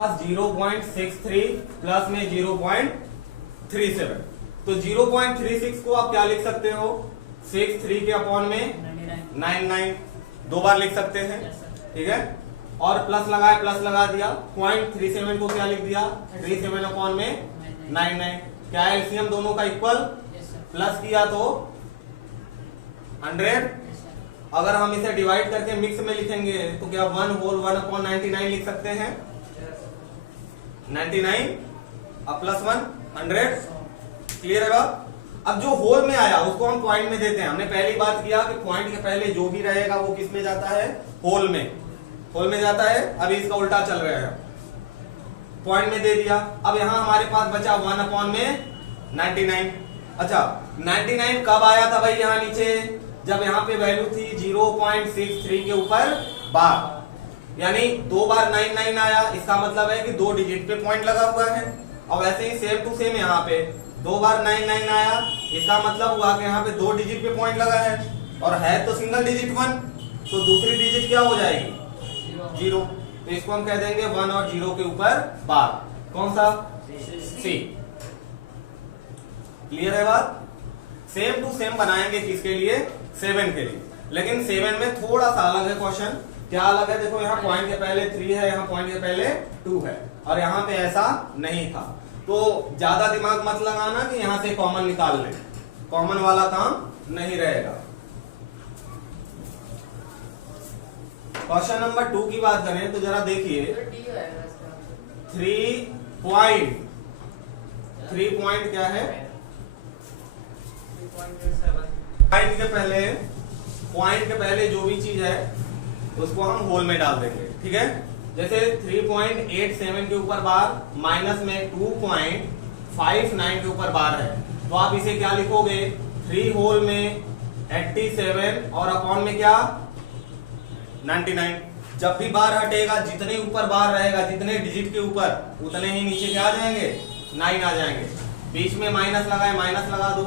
0.63 plus में 0.37, तो 0.36 को आप क्या लिख सकते हो, 63 के अपॉन में 99, दो बार लिख सकते हैं, ठीक है। और प्लस लगाया, प्लस लगा दिया, 0.37 को क्या लिख दिया, 37 अपॉन में 99। क्या एलसीएम दोनों का इक्वल, प्लस किया तो 100। अगर हम इसे डिवाइड करके मिक्स में लिखेंगे तो क्या 1 होल 1 अपॉन 99 लिख सकते हैं, 99 अब प्लस 1 100। क्लियर है बात। अब जो होल में आया उसको हम पॉइंट में देते हैं। हमने पहली बात किया कि पॉइंट के पहले जो भी रहेगा वो किस में जाता है, होल में, होल में जाता है। अभी इसका उल्टा चल रहा है, पॉइंट में दे दिया। अब यहां हमारे पास बचा 1 अपॉन में 99। अच्छा 99 कब आया था भाई, यहां नीचे जब यहां पे वैल्यू थी 0.63 के ऊपर बार, यानी दो बार 99 आया, इसका मतलब है कि दो डिजिट पे पॉइंट लगा हुआ है। और वैसे ही सेम टू सेम यहाँ पे दो बार 99 आया, इसका मतलब हुआ कि यहाँ पे दो डिजिट पे पॉइंट लगा है, और है तो सिंगल डिजिट 1, तो दूसरी डिजिट क्या हो जाएगी, 0। तो इसको हम कह देंगे 1 और 0 के ऊपर बार, कौन सा, सी। क्लियर है बात। सेम टू सेम बनाएंगे किसके लिए, 7 के लिए। लेकिन 7 में थोड़ा सा अलग है क्वेश्चन। क्या अलग है, देखो यहाँ पॉइंट के पहले 3 है, यहाँ पॉइंट के पहले 2 है, और यहाँ पे ऐसा नहीं था। तो ज्यादा दिमाग मत लगाना कि यहाँ से कॉमन निकाल लें, कॉमन वाला काम नहीं रहेगा। क्वेश्चन नंबर 2 की बात करें तो जरा देखिए, 3 पॉइंट क्या है, पॉइंट के पहले जो भी चीज है उसको हम होल में डाल देंगे, ठीक है। जैसे 3.87 के ऊपर बार माइनस में 2.59 के ऊपर बार है, तो आप इसे क्या लिखोगे, 3 होल में 87 और अपॉन में क्या 99। जब भी बार हटेगा, जितने ऊपर बार रहेगा, जितने डिजिट के ऊपर, उतने ही नीचे क्या आ जाएंगे, 9 आ जाएंगे। बीच में माइनस लगाए, माइनस लगा दो।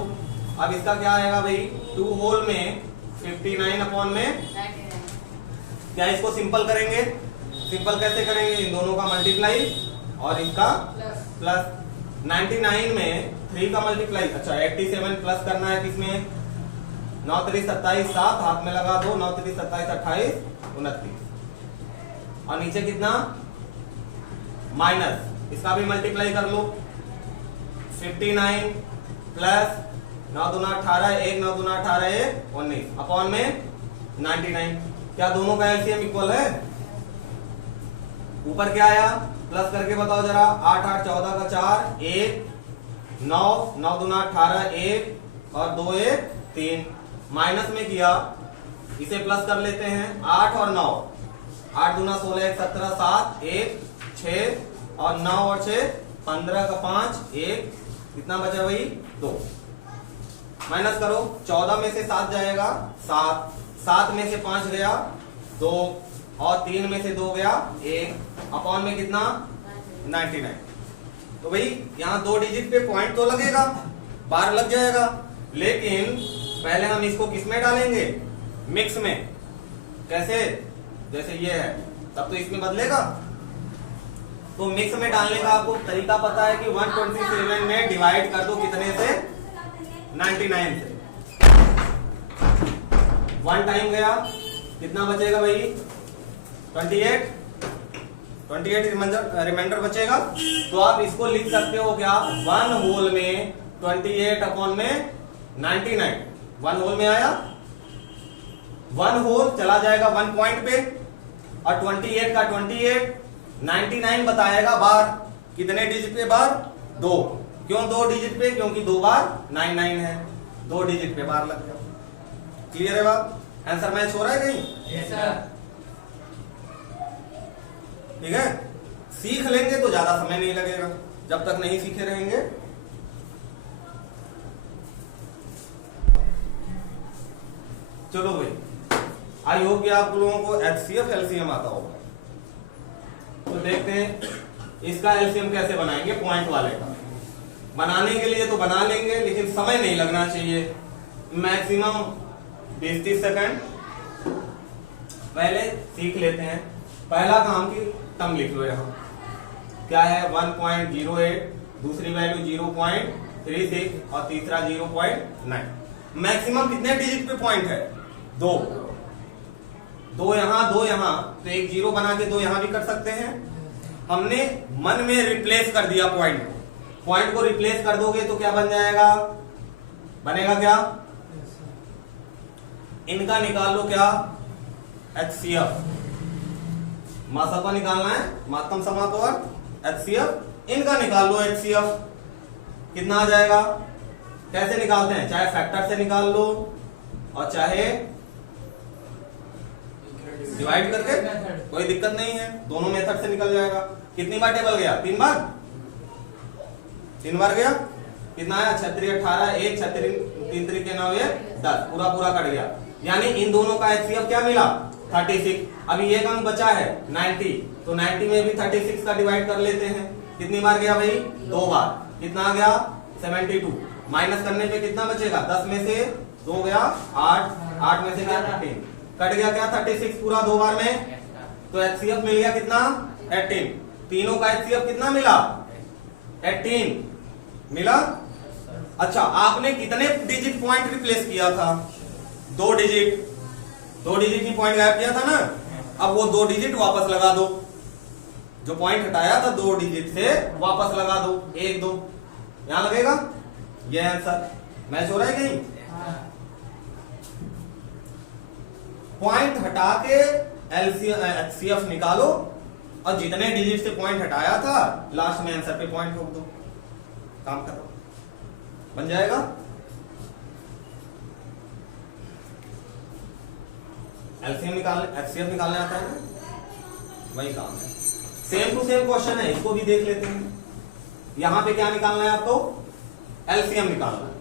अब इसका क्या आएगा भाई, 2 होल में 59 अपॉन में, क्या इसको सिंपल करेंगे, सिंपल कैसे करेंगे, इन दोनों का मल्टीप्लाई और इसका प्लस। 99 में 3 का मल्टीप्लाई, अच्छा 87 प्लस करना है किसमें, 9 3 27 7, हाथ में लगा दो, 9 3 27 28 29, और नीचे कितना माइनस, इसका भी मल्टीप्लाई कर लो। 59 प्लस 9 दूना 18, 1 9 दूना 18 19 अपॉन में 99। क्या दोनों का एलसीएम इक्वल है, ऊपर क्या आया, प्लस करके बताओ जरा, 8 8 14 का 4, 1 9 9 दूना 18 1 और 2 1 3, माइनस में किया, इसे प्लस कर लेते हैं, 8 और 9, 8 दूना 16 1 17 7 1 6 और 9 और 6 15 का 5 1, कितना बचा भाई 2। माइनस करो, 14 में से 7 जाएगा 7, 7 में से 5 गया 2, और 3 में से 2 गया 1, अपॉन में कितना 99। तो भाई यहाँ दो डिजिट पे पॉइंट तो लगेगा, बार लग जाएगा, लेकिन पहले हम इसको किस में डालेंगे, मिक्स में। कैसे, जैसे ये है तब तो इसमें बदलेगा। तो मिक्स में डालने का आपको तरीका पता है कि 127 में डिवाइड कर दो कितने से, 99 से। 1 टाइम गया, कितना बचेगा भाई 28 रिमाइंडर बचेगा। तो आप इसको लिख सकते हो क्या, 1 होल में 28 अपॉन में 99। 1 होल में आया, 1 होल चला जाएगा 1 पॉइंट पे, और 28 का 28, 99 बताएगा बार, कितने डिजिट पे बार, 2। क्यों 2 डिजिट पे, क्योंकि 2 बार 99 है, 2 डिजिट पे बार लग गया। क्लियर है बात, आंसर मैच हो रहा है कहीं, यस सर। ठीक है। सीख लेंगे तो ज्यादा समय नहीं लगेगा, जब तक नहीं सीखे रहेंगे। चलो भाई, आई होप कि आप लोगों को एचसीएफ एलसीएम आता होगा। तो देखते हैं इसका एलसीएम कैसे बनाएंगे, पॉइंट वाले का। बनाने के लिए तो बना लेंगे, लेकिन समय नहीं लगना चाहिए, मैक्सिमम 20-30 सेकंड। पहले सीख लेते हैं। पहला काम की टर्म लिख लो यहाँ, क्या है 1.08, दूसरी वैल्यू 0.36 और तीसरा 0.9। मैक्सिमम कितने डिजिट पे पॉइंट है? दो यहां, दो यहां, तो एक जीरो बना के दो यहां भी कर सकते हैं। हमने मन में रिप्लेस कर दिया पॉइंट को रिप्लेस कर दोगे तो क्या बन जाएगा? बनेगा क्या? इनका निकाल लो, क्या? HCF, मात्रा का निकालना है, मात्रम समाप्त और HCF, इनका निकाल लो HCF। कितना आ जाएगा? कैसे निकालते हैं? चाहे फैक्टर से निकाल लो और चाहे डिवाइड करके, कोई दिक्कत नहीं है, दोनों मेथड से निकल जाएगा। कितनी बार टेबल गया? 3 बार, 3 बार गया। कितना आया? 36 18, 1 36 3 3 9 10, पूरा कट गया। यानी इन दोनों का HCF क्या मिला? 36। अभी एक अंक बचा है 90, तो 90 में भी 36 का डिवाइड कर लेते हैं। कितनी बार गया भाई? 2 बार। कितना आ गया? 72। माइनस करने पे कितना बचेगा? 10 में से 2 गया 8, 8 में से क्या? 13, कट गया क्या? 36 पूरा 2 बार में, तो HCF मिल गया कितना? 18। तीनों का HCF कितना मिला? 18 मिला। अच्छा, आपने कितने डिजिट पॉइंट रिप्लेस किया था? 2 डिजिट, 2 डिजिट की पॉइंट गायब किया था ना। अब वो 2 डिजिट वापस लगा दो, जो पॉइंट हटाया था 2 डिजिट से वापस लगा दो, 1 2 यहां लगेगा। ये आंसर मैच हो रहा है कहीं? पॉइंट हटा के HCF निकालो और जितने डिजिट से पॉइंट हटाया था लास्ट में आंसर पे पॉइंट ठोक दो, काम खत्म, बन जाएगा। HCF निकालने आता है ना, वही काम है। सेम टू सेम क्वेश्चन है, इसको भी देख लेते हैं। यहां पे क्या निकालना है आपको? LCM निकालना है।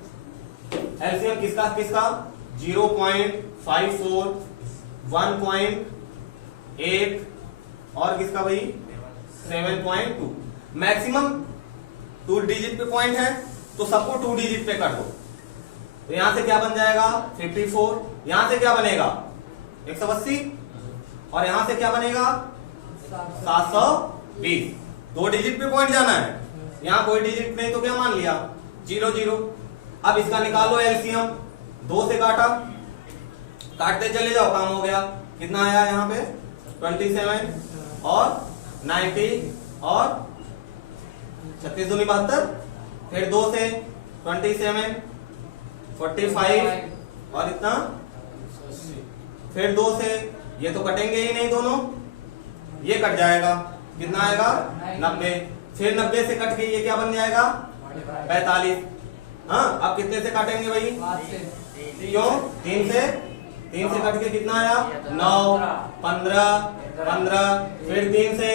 LCM किसका किसका? 0.54, 1.8 और किसका भाई? 7.2। मैक्सिमम 2 डिजिट पे पॉइंट है तो सबको 2 डिजिट पे कर दो, तो यहां से क्या बन जाएगा? 54। यहां से क्या बनेगा? 180 और यहां से क्या बनेगा? 720। 2 डिजिट पे पॉइंट जाना है, यहां कोई डिजिट नहीं तो क्या मान लिया? 0 0। अब इसका निकालो LCM। 2 से काटा, काटते चले जाओ, काम हो गया। कितना आया यहाँ पे? 27 और 90 और 36 दूनी 72, फिर 2 से 27 45 और इतना, फिर 2 से, ये तो कटेंगे ही नहीं दोनों, ये कट जाएगा। कितना आएगा? 90। फिर 90 से कट के ये क्या बन जाएगा? 45। हाँ, अब कितने से काटेंगे भाई? क्यों? 3 से कट के कितना आया? 9 15 15, फिर 3 से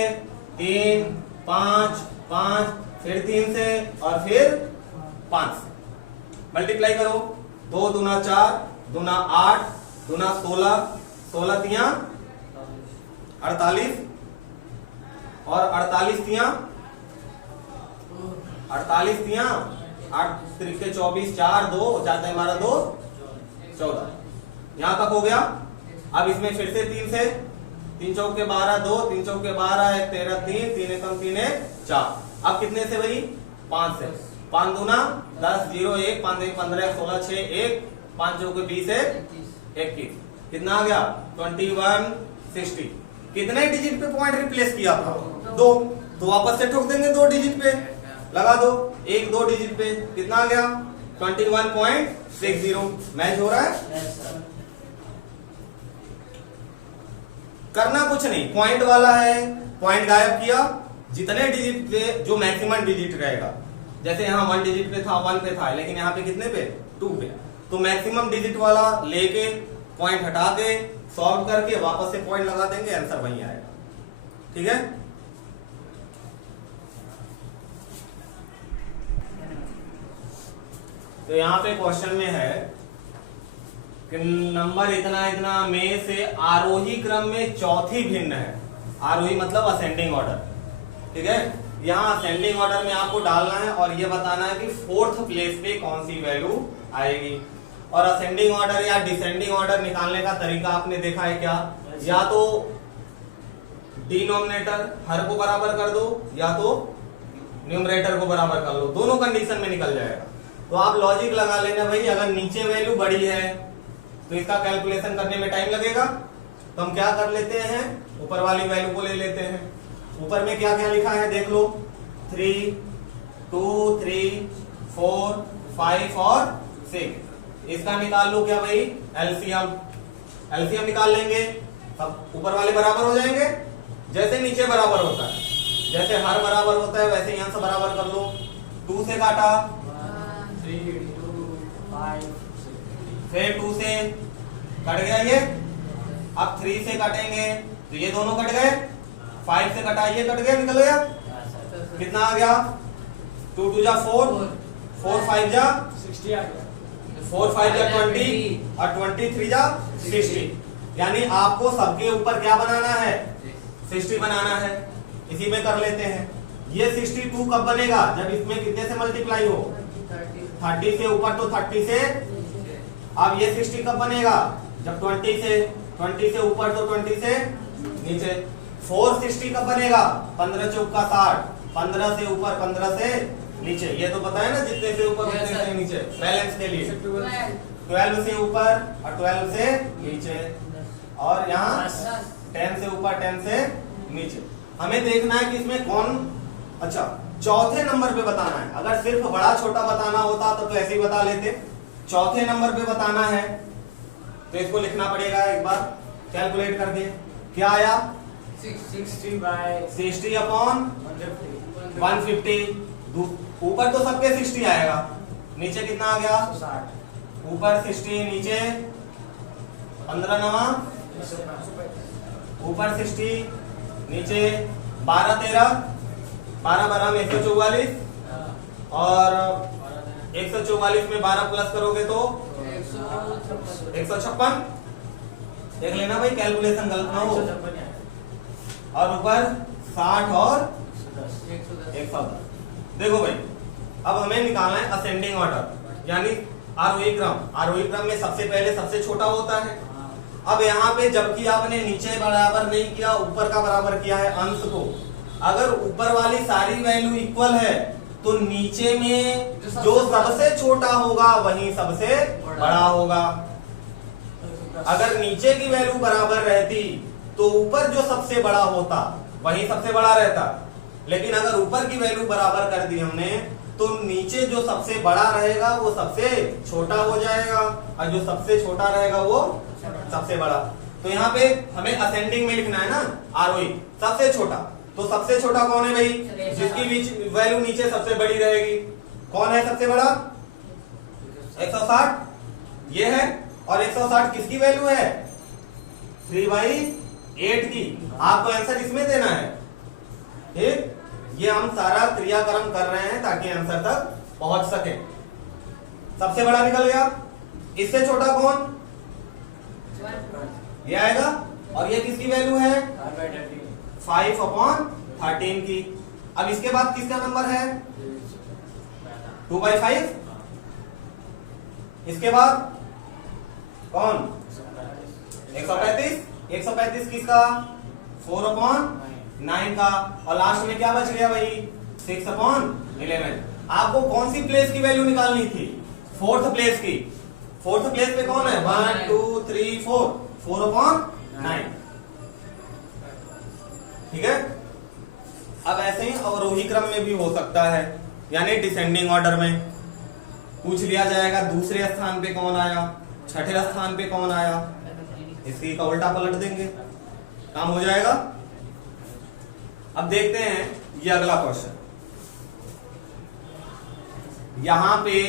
3 5 5, फिर 3 से और फिर 5 से मल्टीप्लाई करो। 2 दूना 4, दूना 8, दूना 16, 16 तिया 48 और 48 तिया 8 त्रिके 24, 4 2 जाता है हमारा 2 14। यहां तक हो गया। अब इसमें फिर से 3 से, 3 चौक के 12 2, 3 चौक के 12 1 13 3, 3 एकम 3 1 4। अब कितने से भाई? 5 से। 5 दूना 10 0 1, 5 1 15 16 6 1, 5 चौक 20 21। कितना आ गया? 21 60। कितने डिजिट पे पॉइंट रिप्लेस किया था? 2, तो वापस से ठोक देंगे 2 डिजिट पे, लगा दो 1 2 डिजिट पे। कितना आ गया? 21.60। मैच हो रहा है? करना कुछ नहीं, पॉइंट वाला है, पॉइंट गायब किया, जितने डिजिट पे जो मैक्सिमम डिजिट रहेगा, जैसे यहाँ 1 डिजिट पे था 1 पे था, लेकिन यहाँ पे कितने पे? 2 पे, तो मैक्सिमम डिजिट वाला लेके पॉइंट हटा के सॉल्व करके वापस से पॉइंट लगा देंगे, आंसर वही आएगा। ठीक है? तो यहाँ पे क्वेश्चन में है कि नंबर इतना इतना में से आरोही क्रम में चौथी भिन्न है। आरोही मतलब असेंडिंग ऑर्डर। ठीक है? यहाँ असेंडिंग ऑर्डर में आपको डालना है और ये बताना है कि 4th प्लेस पे कौन सी वैल्यू आएगी। और असेंडिंग ऑर्डर या डिसेंडिंग ऑर्डर निकालने का तरीका आपने देखा है क्या? या तो डिनोमिनेटर हर को बराबर कर दो या तो न्यूमरेटर को बराबर कर लो, दोनों कंडीशन में निकल जाएगा। तो आप लॉजिक लगा लेना भाई, अगर नीचे वैल्यू बड़ी है तो इसका कैलकुलेशन करने में टाइम लगेगा, तो हम क्या कर लेते हैं, ऊपर वाली वैल्यू को ले लेते हैं। ऊपर में क्या क्या लिखा है देख लो, 3, 2, 3, 4, 5 और 6। इसका निकाल लो क्या भाई, एलसीएम। एलसीएम निकाल लेंगे, सब ऊपर वाले बराबर हो जाएंगे, जैसे नीचे बराबर होता है, जैसे हर बराबर होता है वैसे यहां से बराबर कर लो। 2 से काटा, 3, 2, 5, फिर 2 से कट गया ये। अब 3 से काटेंगे तो ये दोनों कट गए, 5 से कटा ये कट गया, निकल गया। कितना आ गया, 2 2 जा 4, 4 5 जा 60 आ गया। 4 5 जा 20 और 20 3 जा 60। यानी आपको सबके ऊपर क्या बनाना है, 60 बनाना है। इसी में कर लेते हैं। ये 62 कब बनेगा, जब इसमें कितने से मल्टीप्लाई हो, 30 से ऊपर तो 30 से। अब ये 60 कब बनेगा, जब 20 से ऊपर तो 20 से नीचे। 460 कब बनेगा, 15 चौका 60, 15 से ऊपर 15 से नीचे। ये तो पता है ना, जितने से ऊपर उतने से नीचे, बैलेंस के लिए 12 से ऊपर और 12 से नीचे, और यहाँ 10 से ऊपर 10 से नीचे। हमें देखना है कि इसमें कौन, अच्छा चौथे नंबर पे बताना है। अगर सिर्फ बड़ा छोटा बताना होता तो ऐसे ही बता लेते, चौथे नंबर पे बताना है तो इसको लिखना पड़ेगा एक बार कैलकुलेट करके। क्या आया, 60 अपॉन 150। ऊपर तो सबके 60 आएगा, नीचे कितना आ गया, 60। ऊपर 60 नीचे 15 नवा, ऊपर 60 नीचे 12 13, 12 12 में 144, और 144 में 12 प्लस करोगे तो 156। देख लेना भाई, कैलकुलेशन गलत ना हो। और ऊपर 60 और 110। देखो भाई, अब हमें निकालना है असेंडिंग ऑर्डर, यानी आरोही क्रम। आरोही क्रम में सबसे पहले सबसे छोटा होता है। अब यहाँ पे जबकि आपने नीचे बराबर नहीं किया, ऊपर का बराबर किया है अंश को। अगर ऊपर वाली सारी वैल्यू इक्वल है तो नीचे में जो सबसे छोटा होगा वही सबसे बड़ा होगा। अगर नीचे की वैल्यू बराबर रहती तो ऊपर जो सबसे बड़ा होता वही सबसे बड़ा रहता, लेकिन अगर ऊपर की वैल्यू बराबर कर दी हमने तो नीचे जो सबसे बड़ा रहेगा वो सबसे छोटा हो जाएगा, और जो सबसे छोटा रहेगा वो सबसे बड़ा। तो यहाँ पे हमें असेंडिंग में लिखना है ना, आरोही सबसे छोटा। तो सबसे छोटा कौन है भाई, जिसकी वैल्यू नीचे सबसे बड़ी रहेगी। कौन है सबसे बड़ा, 160 ये है, और 160 किसकी वैल्यू है, 3/8 की। आपको आंसर इसमें देना है, ठीक। ये हम सारा क्रियाक्रम कर रहे हैं ताकि आंसर तक पहुंच सके। सबसे बड़ा निकल गया, इससे छोटा कौन, ये आएगा, और ये किसकी वैल्यू है, 5/13 की। अब इसके बाद किसका नंबर है, 2/5। इसके बाद कौन, 135। 135 किसका, 4/9 का। और लास्ट में क्या बच गया भाई, 6/11। आपको कौन सी प्लेस की वैल्यू निकालनी थी, फोर्थ प्लेस की। फोर्थ प्लेस पे कौन है, 1 2 3 4, 4/9, ठीक है। अब ऐसे ही अवरोही क्रम में भी हो सकता है, यानी डिसेंडिंग ऑर्डर में पूछ लिया जाएगा दूसरे स्थान पे कौन आया, छठे स्थान पे कौन आया, इसी का उल्टा पलट देंगे, काम हो जाएगा। अब देखते हैं ये अगला क्वेश्चन। यहां पे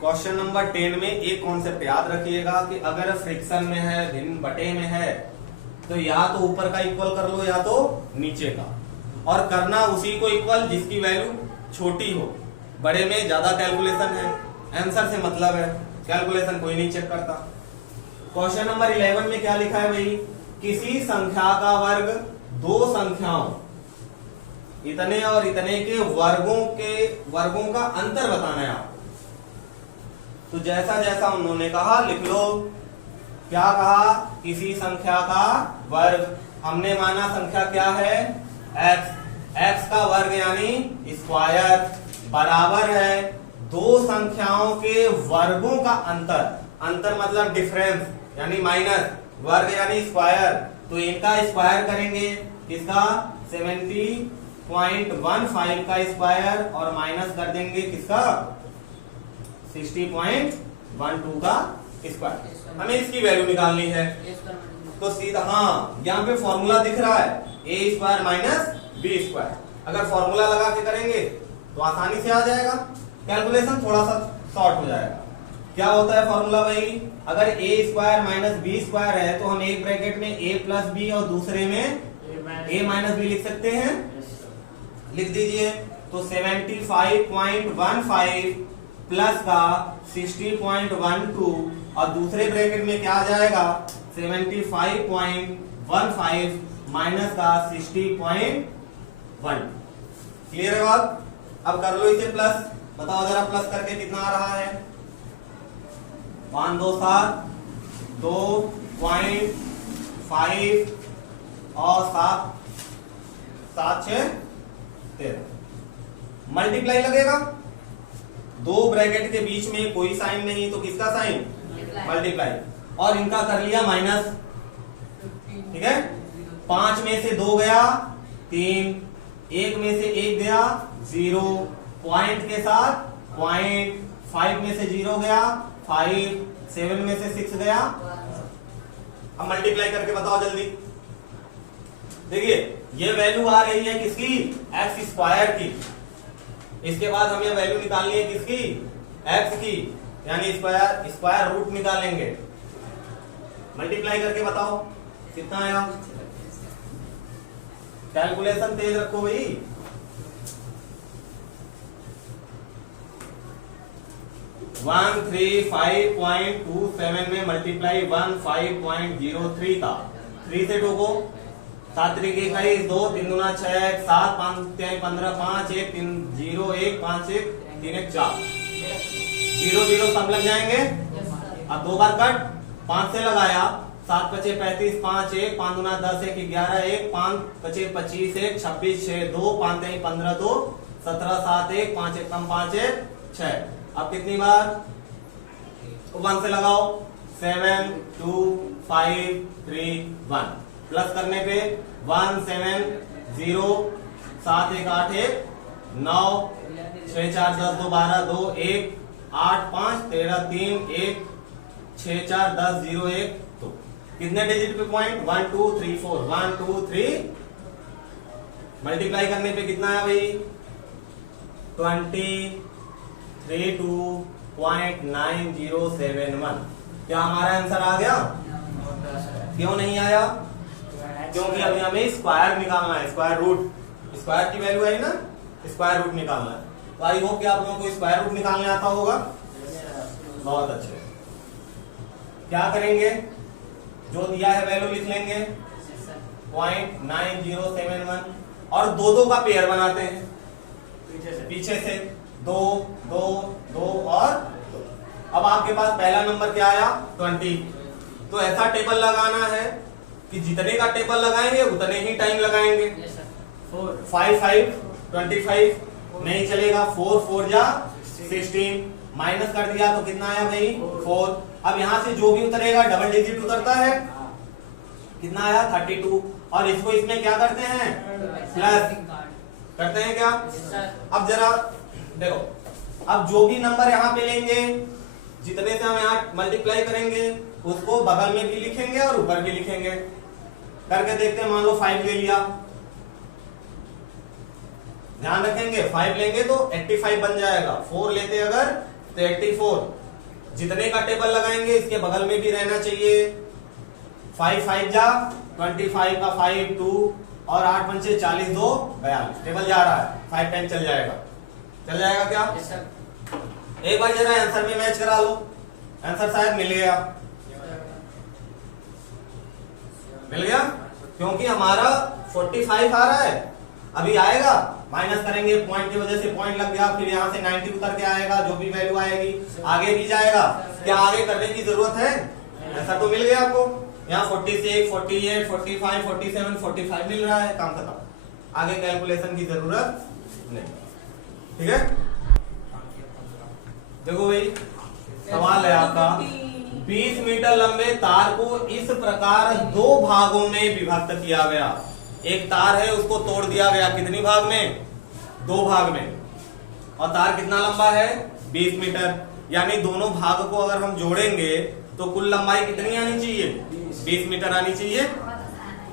क्वेश्चन नंबर 10 में एक कॉन्सेप्ट याद रखिएगा कि अगर फ्रिक्शन में है, भिन्न बटे में है, तो या तो ऊपर का इक्वल कर लो या तो नीचे का, और करना उसी को इक्वल जिसकी वैल्यू छोटी हो। बड़े में ज्यादा कैलकुलेशन है, आंसर से मतलब है, कैलकुलेशन कोई नहीं चेक करता। क्वेश्चन नंबर 11 में क्या लिखा है भाई, किसी संख्या का वर्ग दो संख्याओं इतने और इतने के वर्गों का अंतर बताना है आपको। तो जैसा जैसा उन्होंने कहा लिख लो। क्या कहा, किसी संख्या का वर्ग, हमने माना संख्या क्या है x, x का वर्ग यानी स्क्वायर बराबर है दो संख्याओं के वर्गों का अंतर, अंतर मतलब डिफरेंस यानी माइनस, वर्ग यानी स्क्वायर, तो इनका स्क्वायर करेंगे किसका 70.15 का स्क्वायर और माइनस कर देंगे किसका 60.12 का स्क्वायर। हमें इसकी वैल्यू निकालनी है तो सीधा हाँ यहाँ पे फॉर्मूला दिख रहा है ए स्क्वायर माइनस बी स्क्वायर, अगर फॉर्मूला लगा के करेंगे तो आसानी से आ जाएगा, कैलकुलेशन थोड़ा सा शॉर्ट हो जाएगा। क्या होता है फॉर्मूला भाई, अगर ए स्क्वायर माइनस बी स्क्वायर है तो हम एक ब्रैकेट में ए प्लस बी और दूसरे में ए माइनस बी लिख सकते हैं, लिख दीजिए। तो 75.15 प्लस का 60.12 और दूसरे ब्रैकेट में क्या आ जाएगा 75.15 माइनस का 60.1। क्लियर है बात? अब कर लो इसे प्लस, बताओ जरा प्लस करके कितना आ रहा है 5 2 7 2.5 और 7 7 6 13 मल्टीप्लाई लगेगा, दो ब्रैकेट के बीच में कोई साइन नहीं तो किसका साइन मल्टीप्लाई, और इनका कर लिया माइनस, ठीक है। 5 में से 2 गया 3, 1 में से 1 गया 0, पॉइंट के साथ पॉइंट, 5 में से 0 गया 5, 7 में से 6 गया। अब मल्टीप्लाई करके बताओ जल्दी, देखिए ये वैल्यू आ रही है किसकी एक्स स्क्वायर की, इसके बाद हमें वैल्यू निकालनी है किसकी एक्स की, यानी स्क्वायर रूट निकालेंगे। मल्टीप्लाई करके बताओ कितना आया, कैलकुलेशन तेज रखो भाई। वन 3.5.27 में मल्टीप्लाई 15.03 था, 3 से ठोको, 7 3 21 2 3 दूना 6 7 5 3 15 5 1 3 0 1 5 1 3 1 4 0 0 सब लग जाएंगे। अब 2 बार कट, 5 से लगाया 7 5 35 5 1 5 दूना 10 1 11 1 5 5 25 1 26 6 2 5 3 15 2 17 7 1 5 1 5 1 6। अब कितनी बार 1 से लगाओ 7 2 5 3 1 प्लस करने पे 1 7 0 7 1 8 1 9 6 4 10 2 12 2 1 8 5 13 3 1 6 4 10 0 1 2। कितने डिजिट पे पॉइंट 1 2 3 4 1 2 3, मल्टीप्लाई करने पे कितना है भाई 23.9071। क्या हमारा आंसर आ गया? क्यों नहीं आया? क्योंकि अभी हमें स्क्वायर निकालना है, स्क्वायर रूट, स्क्वायर की वैल्यू है ना, स्क्वायर रूट निकालना है। तो आई होप कि आप लोगों को स्क्वायर रूट निकालने आता होगा। बहुत अच्छे। क्या करेंगे, जो दिया है वैल्यू लिख लेंगे 0.9071 और दो दो का पेयर बनाते हैं, पीछे से 2 2 2 और 2। अब आपके पास पहला नंबर क्या आया 20, तो ऐसा टेबल लगाना है कि जितने का टेबल लगाएंगे उतने ही टाइम लगाएंगे। 5 5 25 नहीं चलेगा, 4 4 जा 16, माइनस कर दिया तो कितना आया भाई 4। अब यहां से जो भी उतरेगा डबल डिजिट उतरता है, कितना आया 32, और इसको इसमें क्या करते हैं प्लस करते हैं क्या। अब जरा देखो, अब जो भी नंबर यहाँ पे लेंगे, जितने से हम यहाँ मल्टीप्लाई करेंगे उसको बगल में भी लिखेंगे और ऊपर भी लिखेंगे। करके देखते हैं, मान लो 5 ले लिया, ध्यान रखेंगे 5 लेंगे तो 85 बन जाएगा, 4 लेते अगर तो 84। जितने का टेबल लगाएंगे इसके बगल में भी रहना चाहिए। 5 5 जा 25 का 5 2 और 8 पंचे 40 2 42, टेबल जा रहा है, 5 10 चल जाएगा क्या? एक बार जरा आंसर में मैच करा लो, आंसर शायद मिल गया क्योंकि हमारा 45 आ रहा है, अभी आएगा माइनस करेंगे, पॉइंट की वजह से पॉइंट लग गया, फिर यहाँ से 90 उतर के आएगा, जो भी वैल्यू आएगी आगे भी जाएगा। क्या आगे करने की जरूरत है? ऐसा तो मिल गया आपको। यहाँ 46, 48, 45, 47, 45 मिल रहा है, काम खत्म। आगे कैलकुलेशन की जरूरत नहीं। ठीक है, देखो भाई सवाल है आपका, 20 मीटर लंबे तार को इस प्रकार दो भागों में विभक्त किया गया। एक तार है, उसको तोड़ दिया गया कितनी भाग में? 2 भाग में। और तार कितना लंबा है? 20 मीटर। यानी दोनों भाग को अगर हम जोड़ेंगे तो कुल लंबाई कितनी आनी चाहिए? 20 मीटर आनी चाहिए।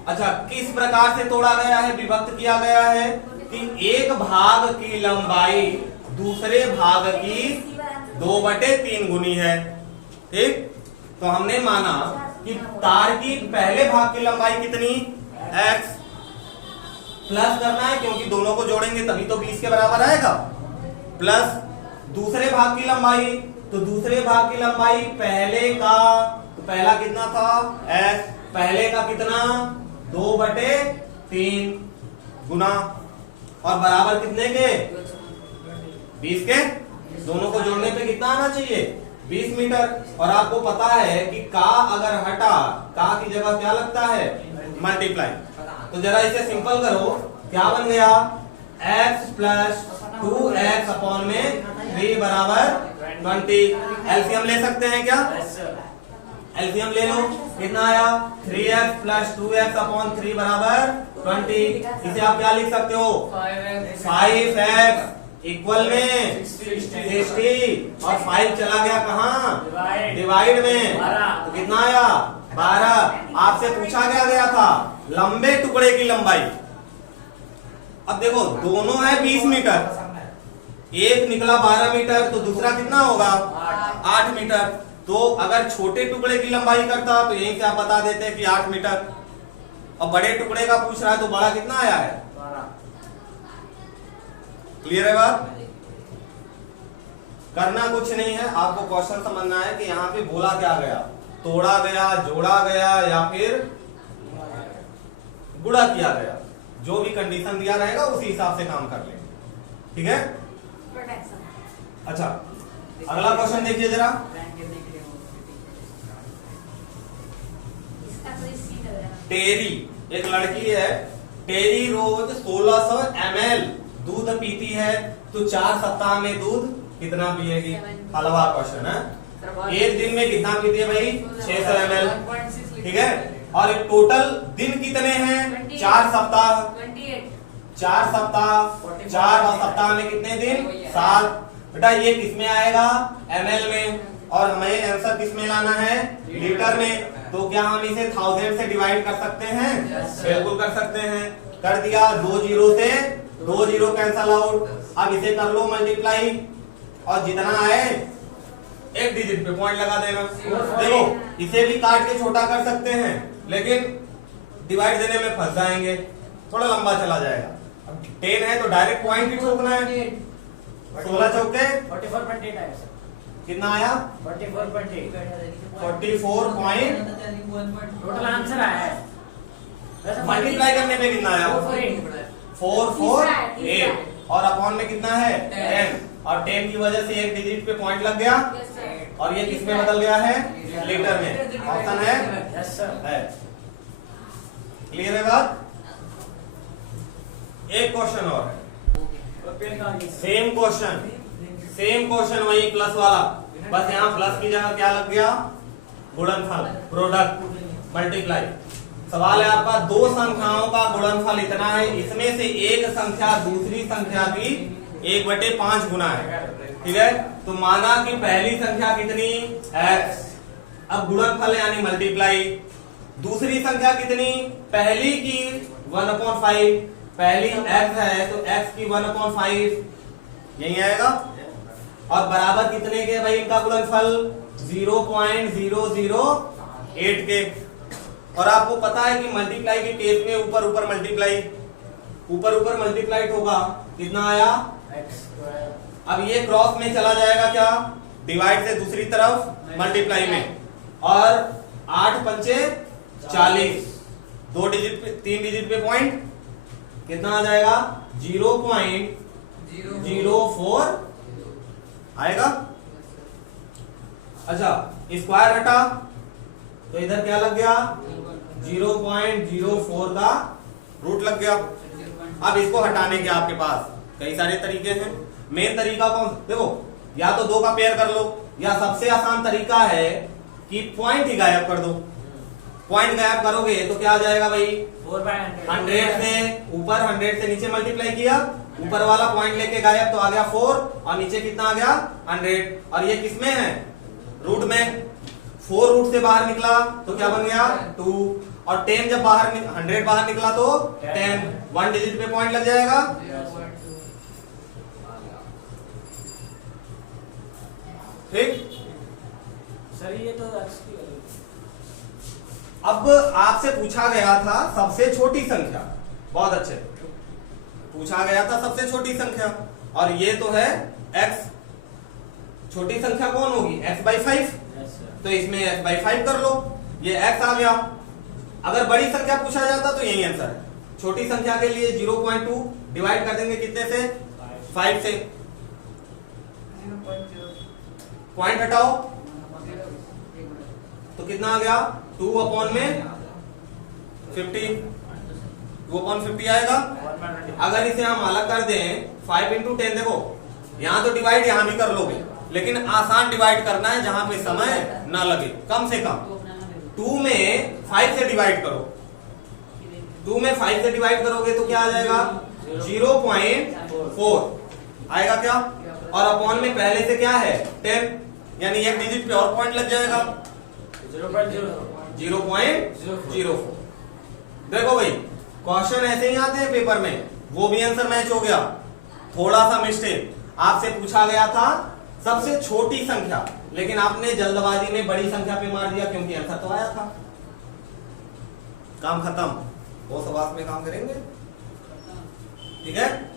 अच्छा, किस प्रकार से तोड़ा गया है, विभक्त किया गया है कि एक भाग की लंबाई दूसरे भाग की 2/3 गुनी है। ठीक, तो हमने माना कि तार की पहले भाग की लंबाई कितनी? x प्लस करना है क्योंकि दोनों को जोड़ेंगे तभी तो 20 के बराबर आएगा, प्लस दूसरे भाग की लंबाई, तो दूसरे भाग की लंबाई पहले का, तो पहला कितना था? x, पहले का कितना? 2/3 गुना, और बराबर कितने के? 20 के। दोनों को जोड़ने पे कितना आना चाहिए? 20 मीटर। और आपको पता है कि का अगर हटा, का की जगह क्या लगता है? मल्टीप्लाई। तो जरा इसे सिंपल करो, क्या बन गया? x प्लस 2x अपॉन में 3 बराबर 20। एलसीएम ले सकते हैं क्या? एलसीएम ले लो, कितना आया? 3x प्लस 2x अपॉन 3 बराबर 20। इसे आप क्या लिख सकते हो? 5x इक्वल में 60, और 5 चला गया कहाँ? डिवाइड में, तो कितना आया? 12। आपसे पूछा गया था लंबे टुकड़े की लंबाई। अब देखो दोनों है 20 मीटर, एक निकला 12 मीटर, तो दूसरा कितना होगा? 8 मीटर। तो अगर छोटे टुकड़े की लंबाई करता तो यहीं से आप बता देते कि 8 मीटर। और बड़े टुकड़े का पूछ रहा है तो बड़ा कितना आया है? क्लियर है बात? करना कुछ नहीं है, आपको क्वेश्चन समझना है कि यहाँ पे बोला क्या गया, तोड़ा गया, जोड़ा गया या फिर गुणा किया गया। जो भी कंडीशन दिया रहेगा उसी हिसाब से काम कर लेंगे। ठीक है, अच्छा अगला क्वेश्चन देखिए जरा। टेरी, एक लड़की है, टेरी रोज 1600 ml दूध पीती है, तो 4 सप्ताह में दूध कितना पिएगी? हलवा क्वेश्चन है। एक दिन में कितना पीती है भाई? 600 ml। ठीक है, और एक टोटल दिन कितने हैं? 4 सप्ताह। 4 सप्ताह, 4 और सप्ताह में कितने दिन? 7। बेटा ये किस में आएगा? ml में, और हमें आंसर किस में लाना है? लीटर में। तो क्या हम इसे 1000 से डिवाइड कर सकते हैं? बिल्कुल कर सकते हैं। कर दिया, 2 जीरो से 2 जीरो कैंसल आउट। अब इसे कर लो मल्टीप्लाई, और जितना आए एक डिजिट पे पॉइंट लगा देना। देखो इसे भी काट के छोटा कर सकते हैं, लेकिन डिवाइड देने में फंस जाएंगे, थोड़ा लंबा चला जाएगा। अब 10 है तो डायरेक्ट पॉइंट ही ठोकना है। 16 चौके 44.8 कितना आया? 44 पॉइंट। टोटल आंसर आया है। मल्टीप्लाई करने पे कितना आया? 448, और अपॉन में कितना है? 10, और 10 की वजह से एक डिजिट पे पॉइंट लग गया, और ये किस में बदल गया है? लीटर में। ऑप्शन है? है। क्लियर है बात? एक क्वेश्चन और है, सेम क्वेश्चन वही प्लस वाला, बस यहाँ प्लस की जगह क्या लग गया? गुणनफल, प्रोडक्ट, मल्टीप्लाई। सवाल है आपका, 2 संख्याओं का गुणनफल इतना है, इसमें से एक संख्या दूसरी संख्या की 1/5 गुना है। ठीक है, तो माना कि पहली संख्या कितनी? x। अब गुणनफल यानी मल्टीप्लाई। दूसरी संख्या कितनी? पहली की 1/5, पहली x है तो x की 1/5, यही आएगा। और बराबर कितने के भाई इनका गुणनफल? 0.008 के। और आपको पता है कि मल्टीप्लाई के केस में ऊपर ऊपर मल्टीप्लाई होगा, कितना आया? अब ये क्रॉस में चला जाएगा क्या? डिवाइड से दूसरी तरफ मल्टीप्लाई में, और 8 पंचे 40, 2 डिजिट पे 3 डिजिट पे पॉइंट कितना आ जाएगा? 0.04 आएगा। अच्छा स्क्वायर हटा तो इधर क्या लग गया 0.04 का रूट लग गया। अब इसको हटाने के आपके पास कई सारे तरीके हैं। मेन तरीका कौन, देखो या तो 2 का पेयर कर लो, या सबसे आसान तरीका है कि पॉइंट ही गायब कर दो। पॉइंट गायब करोगे तो क्या आ जाएगा भाई 100 से ऊपर 100 से नीचे मल्टीप्लाई किया, ऊपर वाला पॉइंट लेके गायब तो आ गया 4 और नीचे कितना आ गया 100। और ये किसमें है रूट में, 4 रूट से बाहर निकला तो क्या बन गया 2 और 10 जब 100 बाहर निकला तो 10, 1 डिजिट पे पॉइंट लग जाएगा। ठीक, सर ये तो x की वैल्यू। अब आपसे पूछा गया था सबसे छोटी संख्या, बहुत अच्छे, पूछा गया था सबसे छोटी संख्या और ये तो है x, छोटी संख्या कौन होगी x/5, तो इसमें x/5 कर लो, ये x आ गया। अगर बड़ी संख्या पूछा जाता तो यही आंसर है। छोटी संख्या के लिए 0.2 डिवाइड कर देंगे कितने से 5 से, पॉइंट हटाओ तो कितना आ गया 2/50, 2/50 आएगा। अगर इसे हम अलग कर दें 5 × 10, देखो यहां तो डिवाइड यहां भी कर लोगे, लेकिन आसान डिवाइड करना है जहां पे समय ना लगे, कम से कम 2 में 5 से डिवाइड करो, 2 में 5 से डिवाइड करोगे तो क्या आ जाएगा 0.4 आएगा क्या, और अपॉन में पहले से क्या है 10, यानी एक डिजिट पे और पॉइंट लग जाएगा 0.04। देखो भाई क्वेश्चन ऐसे ही आते हैं पेपर में, वो भी आंसर मैच हो गया। थोड़ा सा मिस्टेक, आपसे पूछा गया था सबसे छोटी संख्या, लेकिन आपने जल्दबाजी में बड़ी संख्या पे मार दिया क्योंकि आंसर तो आया था। काम खत्म, वो सवाल में काम करेंगे, ठीक है।